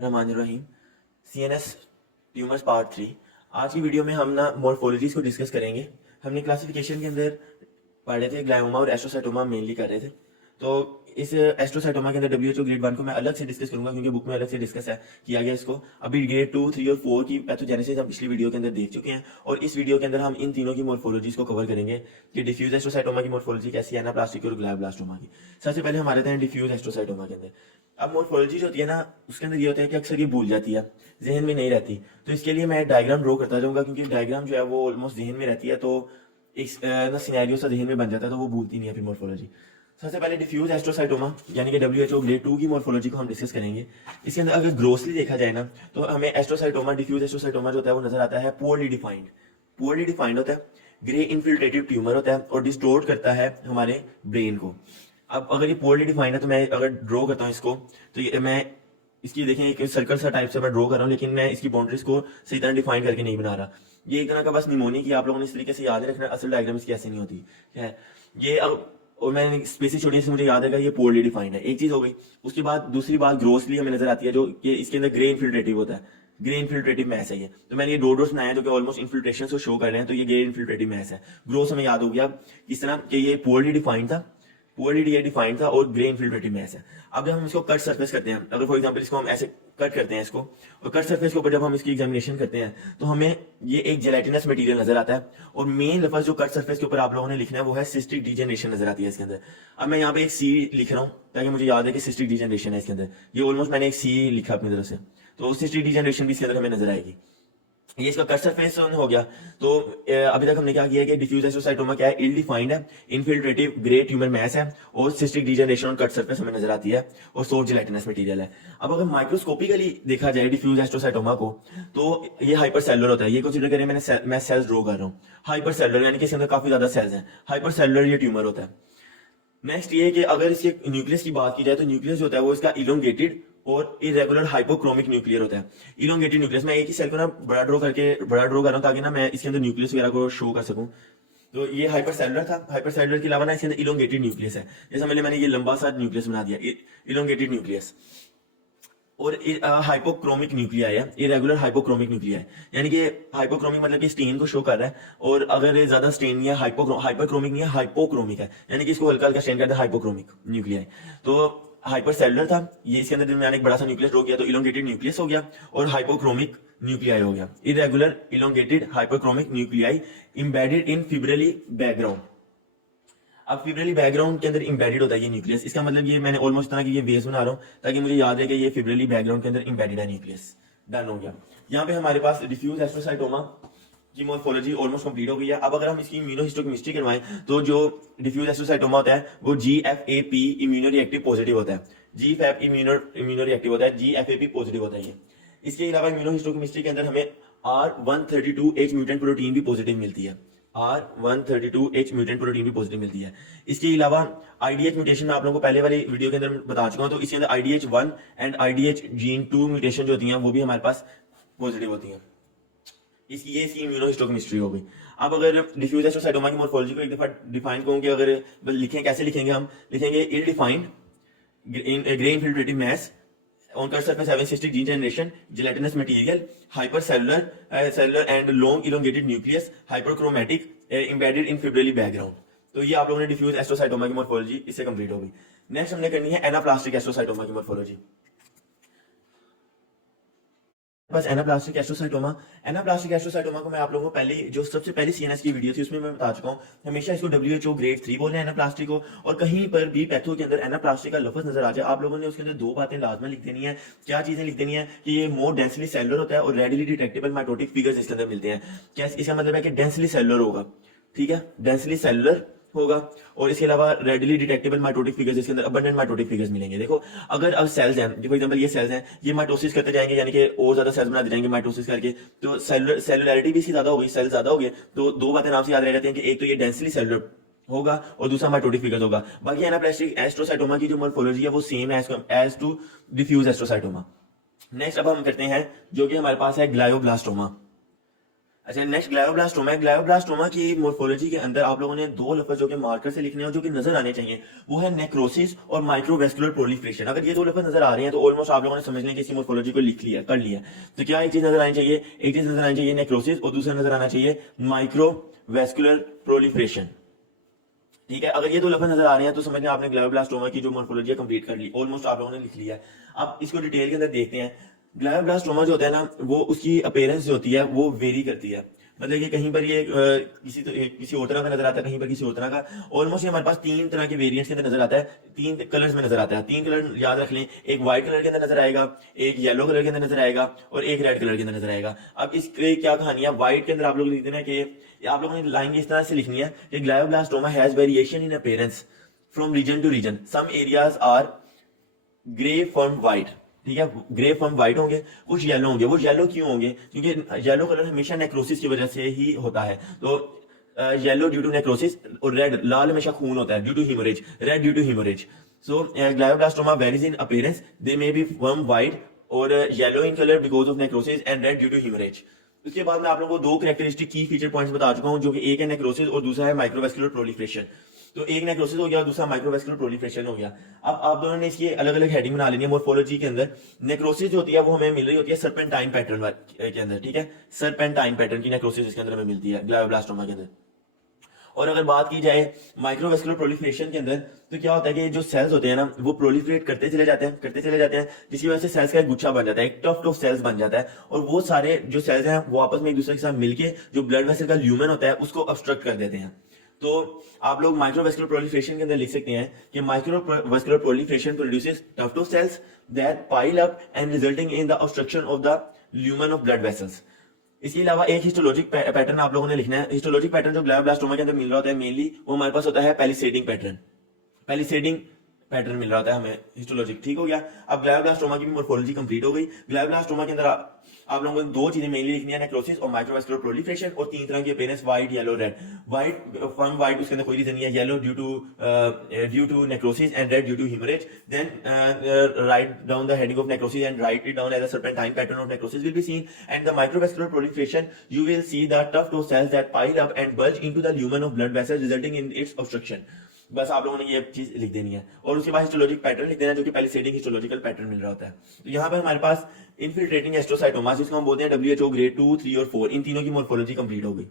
रहमानिर्रहीम। CNS tumours part 3। आज की video में हम ना मॉर्फोलॉजीज को डिस्कस करेंगे। हमने क्लासिफिकेशन के अंदर पढ़े थे, ग्लायोमा और एस्ट्रोसाइटोमा मेनली कर रहे थे। तो इस एस्ट्रोसाइटोमा के अंदर डब्ल्यूएचओ ग्रेड 1 को मैं अलग से डिस्कस करूंगा क्योंकि बुक में अलग से डिस्कस है किया गया इसको। अभी ग्रेड 2, 3 और 4 की पैथोजेनेसिस हम पिछली वीडियो के अंदर देख चुके हैं और इस वीडियो के अंदर हम इन तीनों की मॉर्फोलॉजीज को कवर करेंगे कि डिफ्यूज एस्ट्रोसाइटोमा की मॉर्फोलॉजी कैसी है, एनाप्लास्टिक और ग्लायोब्लास्टोमा की। सबसे पहले हमारे हैं डिफ्यूज एस्ट्रोसाइटोमा के अंदर। अब मॉर्फोलॉजी जो होती है ना, उसके अंदर ये होता है कि अक्सर ये भूल जाती है, जहन में नहीं रहती। तो इसके लिए मैं डायग्राम ड्रॉ करता जाऊंगा क्योंकि डायग्राम जो है वो ऑलमोस्ट जहन में रहती है, तो एक ना सिनेरियो सा जहन में बन जाता है, तो वो भूलती नहीं है फिर मॉर्फोलॉजी। सबसे पहले डिफ्यूज एस्ट्रोसाइटोमा यानी कि डब्ल्यूएचओ ग्रेड 2 की मॉर्फोलॉजी को हम डिस्कस करेंगे। इसके अंदर अगर ग्रोसली देखा जाए ना, तो हमें एस्ट्रोसाइटोमा, डिफ्यूज एस्ट्रोसाइटोमा जो होता है वो नजर आता है पुअरली डिफाइंड। पुअरली डिफाइंड होता है, ग्रे इन्फिल्ट्रेटिव ट्यूमर होता है और डिस्टोर्ट करता है हमारे ब्रेन को। अब अगर ये पोअरली डिफाइंड है तो मैं अगर ड्रॉ करता हूँ इसको, तो ये मैं इसकी देखें एक सर्कल सा टाइप से मैं ड्रॉ कर रहा हूँ, लेकिन मैं इसकी बाउंड्रीज को सही तरह डिफाइन करके नहीं बना रहा। ये एक तरह का बस निमोनी की आप लोगों ने इस तरीके से याद रखना, असल डायग्राम इसकी ऐसे नहीं होती है ये। अब और मैंने स्पेसिस छोड़ी से मुझे याद है कि ये पोअरली डिफाइंड है, एक चीज हो गई। उसके बाद दूसरी बात ग्रोसली हमें नजर आती है, जो कि इसके अंदर ग्रे इन्फिल्ट्रेटिव होता है। ग्रे इन्फिल्ट्रेटिव मैस है ये, तो मैंने ये डोडोस बनाया जो कि ऑलमोस्ट इन्फिल्ट्रेशन को शो कर रहे हैं, तो ये ग्रे इन्फिल्ट्रेटिव मैस है। ग्रोस हमें याद हो गया इस तरह कि ये पोअरली डिफाइंड था, पुअरली डिफाइंड था और ग्रे इन्फिल्ट्रेटिव मैस है। अब जब हम इसको कट सरफेस करते हैं, अगर फॉर एग्जांपल इसको हम ऐसे कट करते हैं इसको, और कट सरफेस के ऊपर जब हम इसकी एग्जामिनेशन करते हैं तो हमें ये एक जेलेटिनस मटेरियल नजर आता है। और मेन लफ्ज जो कट सरफेस के ऊपर आप लोगों ने लिखना है वो है सिस्टिक डिजेनरेशन नजर आती है इसके अंदर। अब मैं यहाँ पे एक सी लिख रहा हूँ ताकि मुझे याद है कि सिस्टिक डिजेनरेशन है इसके अंदर। ये ऑलमोस्ट मैंने एक सी लिखा अपनी तरफ से, तो सिस्टिक डिजेनरेशन भी इसके अंदर हमें नजर आएगी। ये इसका कट सरफेस हो गया। तो अभी तक हमने क्या किया है कि डिफ्यूज एस्ट्रोसाइटोमा क्या है, इल डिफाइंड है, इन्फिल्ट्रेटिव ग्रे ट्यूमर मैस है और सिस्टिक डिजेनरेशन और कट सरफेस हमें नजर आती है और सॉफ्ट जेलेटिनस मटेरियल है। अब अगर माइक्रोस्कोपिकली देखा जाए डिफ्यूज एस्ट्रोसाइटोमा को, तो ये हाइपर सेलुलर होता है। ये कंसीडर करें मैं सेल्स ड्रॉ कर रहा हूँ, हाइपर सेलुलर यानी कि इसके अंदर काफी ज्यादा सेल्स हैं, हाइपर सेलुलर ये ट्यूमर होता है। नेक्स्ट ये कि अगर इसके न्यूक्लियस की बात की जाए तो न्यूक्लियस जो होता है वो इसका इलोंगेटेड और इरेगुलर हाइपोक्रोमिक न्यूक्लियर होता है। इलोंगेटेड न्यूक्लियस, मैं एक ही सेल को ना बड़ा ड्रॉ कर रहा हूँ ताकि ना मैं इसके अंदर न्यूक्लियस वगैरह को शो कर सकूं। तो ये हाइपर सेलुलर था। हाइपर सेलुलर के अलावा ना इसके अंदर इलोंगेटेड न्यूक्लियस है, जैसा मैंने ये लंबा सा न्यूक्लियस बना दिया, इलोंगेटेड न्यूक्लियस। और हाइपोक्रोमिक न्यूक्लिया है, इरेगुलर हाइपोक्रोमिक न्यूक्लिया है, यानी कि हाइपोक्रोमिक मतलब कि स्टेन को शो कर रहा है, और अगर ज्यादा स्टेन नहीं है, हाइपरक्रोमिक नहीं है, हाइपोक्रोमिक है, यानी कि इसको हल्का हल्का स्टेन करता है, हाइपोक्रोमिक न्यूक्लिया है। तो हाइपर सेलुलर था ये, इसके अंदर मैंने एक बड़ा सा न्यूक्लियस ड्रॉ किया तो इलोंगेटेड न्यूक्लियस हो गया और हाइपोक्रोमिक न्यूक्लियाई हो गया। Irregular elongated hypochromic nuclei embedded in fibrillary background. अब फिब्रिली बैकग्राउंड के अंदर इंबेडेड होता है ये न्यूक्लियस। इसका मतलब ये मैंने ऑलमोस्ट तरह की ये वेज बना रहा हूँ ताकि मुझे याद है कि ये फिब्रिली बैकग्राउंड के अंदर इंबेडेड है न्यूक्लियस। डन हो गया। यहाँ पे हमारे पास डिफ्यूज एस्ट्रोसाइटोमा की मॉर्फोलॉजी ऑलमोस्ट कंप्लीट हो गई है। अब अगर हम इसकी इम्यूनोहिस्टोकेमिस्ट्री करवाएं तो जो डिफ्यूज एस्ट्रोसाइटोमा होता है वो GFAP इम्यूनो रिएक्टिव पॉजिटिव होता है। GFAP इम्यूनो रिएक्टिव होता है, GFAP पॉजिटिव होता है ये। इसके अलावा इम्यूनोहिस्टोकेमिस्ट्री के अंदर हमें R132H म्यूटेंट प्रोटीन भी पॉजिटिव मिलती है। R132H म्यूटेंट प्रोटीन भी पॉजिटिव मिलती है। इसके अलावा IDH म्यूटेशन मैं आप लोगों को पहले वाली वीडियो के अंदर बता चुका हूं, तो इसके अंदर IDH1 and IDH gene 2 mutation जो होती हैं वो भी हमारे पास पॉजिटिव होती हैं। इसकी इम्यूनोहिस्टोकेमिस्ट्री हो गई। अब अगर डिफ्यूज एस्ट्रोसाइटोमा की मॉर्फोलॉजी को एक दफा डिफाइन करूं कि अगर लिखें, कैसे लिखेंगे, हम लिखेंगे ill defined grey infiltrative mass on cut surface having cystic degeneration, gelatinous material, cellular and long elongated nucleus, hyperchromatic, embedded in fibrillary background। तो ये आप लोगों ने डिफ्यूज एस्ट्रोसाइटोमा की मॉर्फोलॉजी इससे कंप्लीट हो गई। नेक्स्ट हमने करनी है एनाप्लास्टिक एस्ट्रोसाइटोमा की मॉर्फोलॉजी। बस एनाप्लास्टिक एस्ट्रोसाइटोमा को मैं आप लोगों को पहले जो सबसे पहली सीएनएस की वीडियो थी उसमें मैं बता चुका हूँ। हमेशा इसको डब्ल्यूएचओ ग्रेड 3 बोल रहे हैं एनाप्लास्टिक को, और कहीं पर भी पैथो के अंदर एनाप्लास्टिक का लफ्ज नजर आ जाए, आप लोगों ने उसके अंदर दो बातें लाजमी लिख देनी है। क्या चीजें लिख देनी है कि ये मोर डेंसली सेलुलर होता है और रेडिली डिटेक्टेबल माइटोटिक फिगर्स इसके अंदर मिलते हैं। क्या इसका मतलब है कि डेंसली सेलुलर होगा, ठीक है, डेंसली सेलुलर होगा, और इसके अलावा रेडिली डिटेक्टेबल माइटोटिक फिगर्स, इसके अंदर अबंडेंट माइटोटिक फिगर्स मिलेंगे। देखो अगर अब सेल्स हैं, फॉर एग्जांपल ये सेल्स हैं, ये माइटोसिस करते जाएंगे, यानी कि और ज्यादा सेल्स बनाते जाएंगे माइटोसिस करके, तो सेलुलैरिटी भी इसकी ज्यादा होगी, सेल ज्यादा हो गए, तो दो बातें नाम से याद रह जाती हैं कि एक तो ये डेंसली सेलुलर होगा और दूसरा माइटोटिक फिगर्स होगा। बाकी एनाप्लास्टिक एस्ट्रोसाइटोमा की जो मॉर्फोलॉजी है वो सेम है एज टू डिफ्यूज एस्ट्रोसाइटोमा। नेक्स्ट अब हम करते हैं जो कि हमारे पास है ग्लायोब्लास्टोमा। अच्छा, नेक्स्ट ग्लायोब्लास्टोमा है। ग्लायोब्लास्टोमा की मोर्फोलॉजी के अंदर आप लोगों ने दो लफ्ज जो कि मार्कर से लिखने हैं और जो कि नजर आने चाहिए, वो है नेक्रोसिस और माइक्रोवेस्कुलर प्रोलिफरेशन। अगर ये दो लफ्ज नजर आ रहे हैं तो ऑलमोस्ट आप लोगों ने समझ लें कि इसी मोर्फोलॉजी को लिख लिया, कर लिया। तो क्या एक चीज नजर आनी चाहिए, एक चीज नजर आनी चाहिए नेक्रोसिस और दूसरा नजर आना चाहिए माइक्रोवेस्कुलर प्रोलिफरेशन। ठीक है, अगर ये दो लफ्ज नजर आ रहे हैं तो समझ लें आपने ग्लायोब्लास्टोमा की जो मोर्फोलॉजी है कंप्लीट कर ली, ऑलमोस्ट आप लोगों ने लिख लिया है। अब इसको डिटेल के अंदर देखते हैं। ग्लायोब्लास्टोमा जो होता है ना, वो उसकी अपीयरेंस जो होती है वो वेरी करती है। मतलब कि कहीं पर ये किसी और तरह का नजर आता है, कहीं पर किसी और तरह का। ऑलमोस्ट हमारे पास तीन तरह के वेरिएंट्स के अंदर नजर आता है, तीन कलर्स में नजर आता है। तीन कलर याद रख लें, एक व्हाइट कलर के अंदर नजर आएगा, एक येलो कलर के अंदर नजर आएगा और एक रेड कलर के अंदर नजर आएगा। अब इसके क्या कहानी है, व्हाइट के अंदर आप लोग लिखते हैं कि आप लोगों ने लाइन इस तरह से लिखनी है कि glioblastoma has variation in appearance from region to region, some areas are grey from white. ठीक है, ग्रे फ्रॉम व्हाइट होंगे, कुछ येलो होंगे। वो येलो क्यों होंगे, क्योंकि येलो कलर हमेशा नेक्रोसिस की वजह से ही होता है। तो येलो ड्यू टू नेक्रोसिस और रेड, लाल हमेशा खून होता है due to haemorrhage, red due to haemorrhage. So glioblastoma varies in appearance, they may be from white और yellow in colour because of necrosis and red due to haemorrhage. उसके बाद मैं आप लोगों को दो कैरेक्टरिस्टिक की फीचर पॉइंट्स बता चुका हूं, जो कि एक है नेक्रोसिस और दूसरा है माइक्रोवेस्कुलर प्रोलिफरेशन। तो एक नेक्रोसिस हो गया और दूसरा माइक्रोवेस्कुलर प्रोलिफरेशन हो गया। अब आप दोनों ने इसकी अलग अलग हेडिंग बना लेनी है मोर्फोलॉजी के अंदर। नेक्रोसिस जो होती है वो हमें मिल रही होती है सर्पेंटाइन पैटर्न के अंदर। ठीक है, सर्पेंटाइन पैटर्न की नेक्रोसिस इसके अंदर हमें मिलती है ग्लायोब्लास्टोमा के अंदर। और अगर बात की जाए माइक्रोवेस्कुलर प्रोलिफरेशन के अंदर, तो क्या होता है कि जो सेल्स होते हैं ना, वो प्रोलिफरेट करते चले जाते हैं, करते चले जाते हैं, जिसकी वजह से सेल्स का एक गुच्छा बन जाता है, एक टफ्ट ऑफ सेल्स बन जाता है। और वो सारे जो सेल्स हैं वो आपस में एक दूसरे के साथ मिलके जो ब्लड वेसल का ल्यूमेन होता है उसको ऑब्स्ट्रक्ट कर देते हैं। तो आप लोग माइक्रोवेस्कुलर प्रोलिफरेशन के अंदर लिख सकते हैं कि microvascular proliferation produces tuft of cells that pile up and resulting in the obstruction of the lumen of blood vessels. इसके अलावा एक हिस्टोलॉजिक पैटर्न आप लोगों ने लिखना है। हिस्टोलॉजिक पैटर्न जो ग्लायोब्लास्टोमा के अंदर मिल रहा होता है मेनली, वो हमारे पास होता है पैलिसेडिंग पैटर्न। पैलिसेडिंग पैटर्न मिल रहा होता है हमें हिस्टोलॉजिक। ठीक हो गया, अब ग्लायोब्लास्टोमा की भी मोर्फोलॉजी कंप्लीट हो गई। ग्लायोब्लास्टोमा के अंदर आप लोगों को दो चीजें मेनली लिखनी है, नेक्रोसिस और माइक्रोवेस्कुलर प्रोलिफरेशन, और तीन तरह की appearance, white, yellow, red. White from white उसके अंदर कोई रीजन नहीं है, yellow due to necrosis and red due to haemorrhage. Then write down the heading of necrosis and write it down as a serpentine pattern of necrosis will be seen. And the microvascular proliferation you will see the tuft of cells that pile up and bulge into the lumen of blood vessels resulting in its obstruction। बस आप लोगों ने ये चीज लिख देनी है और उसके बाद हिस्टोलॉजिक पैटर्न लिख देना, जो कि पैलिसेडिंग हिस्टोलॉजिकल पैटर्न मिल रहा होता है। तो यहाँ पर हमारे पास इन्फिल्ट्रेटिंग एस्ट्रोसाइटोमा, जिसको हम बोलते हैं WHO ग्रेड 2, 3 और 4, इन तीनों की मोर्फोलॉजी कंप्लीट हो गई।